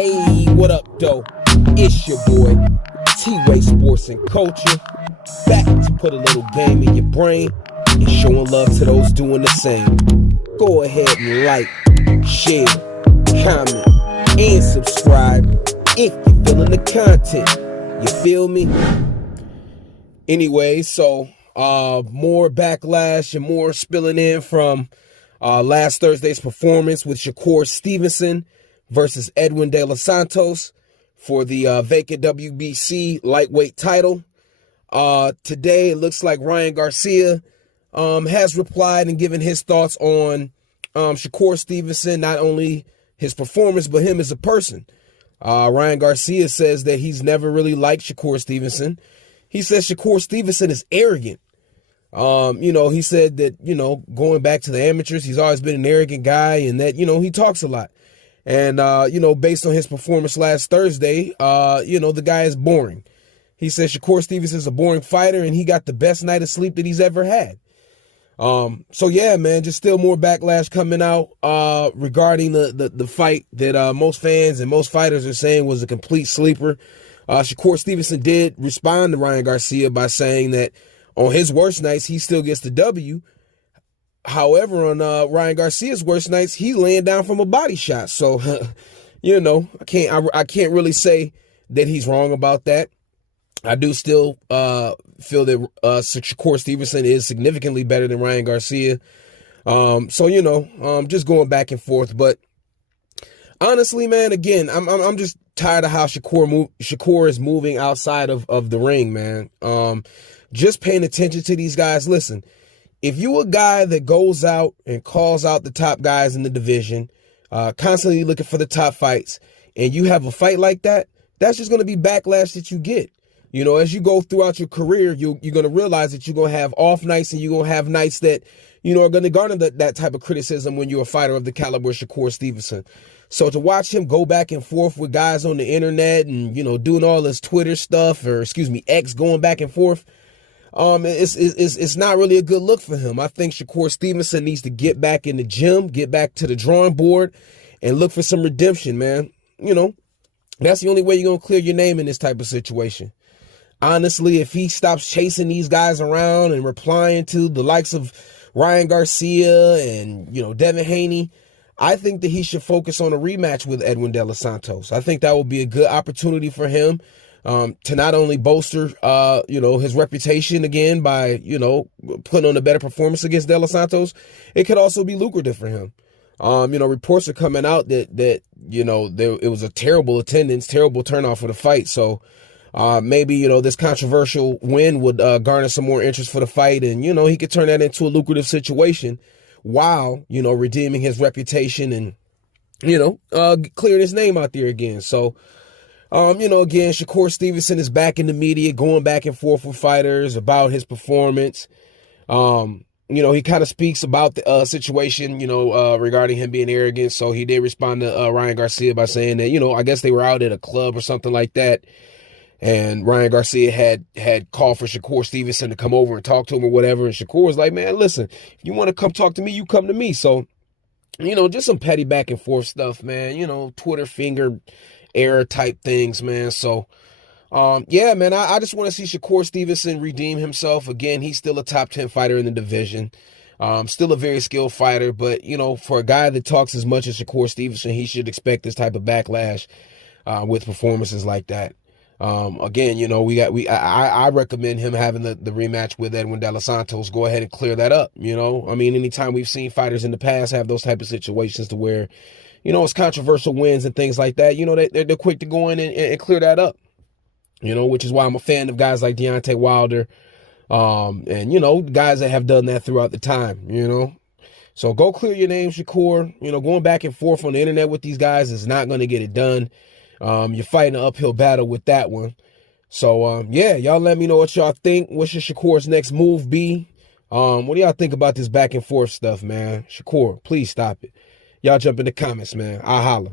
Hey, what up, though? It's your boy, T-Way Sports and Culture, back to put a little game in your brain and showing love to those doing the same. Go ahead and like, share, comment, and subscribe if you're feeling the content. You feel me? Anyway, so more backlash and more spilling in from last Thursday's performance with Shakur Stevenson versus Edwin De Los Santos for the vacant WBC lightweight title. Today, it looks like Ryan Garcia has replied and given his thoughts on Shakur Stevenson, not only his performance, but him as a person. Ryan Garcia says that he's never really liked Shakur Stevenson. He says Shakur Stevenson is arrogant. He said that, going back to the amateurs, he's always been an arrogant guy and that, he talks a lot. And, based on his performance last Thursday, the guy is boring. He says Shakur Stevenson's a boring fighter and he got the best night of sleep that he's ever had. So yeah, man, just still more backlash coming out regarding the fight that most fans and most fighters are saying was a complete sleeper. Shakur Stevenson did respond to Ryan Garcia by saying that on his worst nights, he still gets the W. However, on Ryan Garcia's worst nights, he's laying down from a body shot. So, I can't really say that he's wrong about that. I do still feel that Shakur Stevenson is significantly better than Ryan Garcia. Just going back and forth. But honestly, man, again, I'm just tired of how Shakur is moving outside of the ring, man. Just paying attention to these guys. Listen. If you a guy that goes out and calls out the top guys in the division, constantly looking for the top fights, and you have a fight like that, that's just going to be backlash that you get. As you go throughout your career, you're going to realize that you're going to have off nights and you're going to have nights that, are going to garner that type of criticism when you're a fighter of the caliber of Shakur Stevenson. So to watch him go back and forth with guys on the internet and, doing all this Twitter stuff X going back and forth, it's not really a good look for him. I think Shakur Stevenson needs to get back in the gym, get back to the drawing board, and look for some redemption, man. That's the only way you're going to clear your name in this type of situation. Honestly, if he stops chasing these guys around and replying to the likes of Ryan Garcia and, Devin Haney, I think that he should focus on a rematch with Edwin De Los Santos. I think that would be a good opportunity for him to not only bolster, his reputation again by, putting on a better performance against De Los Santos. It could also be lucrative for him. Reports are coming out that it was a terrible attendance, terrible turnout for the fight. So maybe, this controversial win would garner some more interest for the fight. And, he could turn that into a lucrative situation while, redeeming his reputation and, clearing his name out there again. So, again, Shakur Stevenson is back in the media, going back and forth with fighters about his performance. He kind of speaks about the situation, regarding him being arrogant. So he did respond to Ryan Garcia by saying that, I guess they were out at a club or something like that. And Ryan Garcia had called for Shakur Stevenson to come over and talk to him or whatever. And Shakur was like, man, listen, if you want to come talk to me, you come to me. So, just some petty back and forth stuff, man, Twitter finger error type things, man. So, yeah, man, I just want to see Shakur Stevenson redeem himself. Again, he's still a top 10 fighter in the division. Still a very skilled fighter, but, for a guy that talks as much as Shakur Stevenson, he should expect this type of backlash with performances like that. Again, I recommend him having the rematch with Edwin De Los Santos. Go ahead and clear that up. Anytime we've seen fighters in the past have those type of situations to where, it's controversial wins and things like that, they're quick to go in and clear that up, which is why I'm a fan of guys like Deontay Wilder, and, guys that have done that throughout the time, So go clear your name, Shakur. Going back and forth on the internet with these guys is not going to get it done. You're fighting an uphill battle with that one. So, yeah, y'all let me know what y'all think. What should Shakur's next move be? What do y'all think about this back and forth stuff, man? Shakur, please stop it. Y'all jump in the comments, man. I'll holler.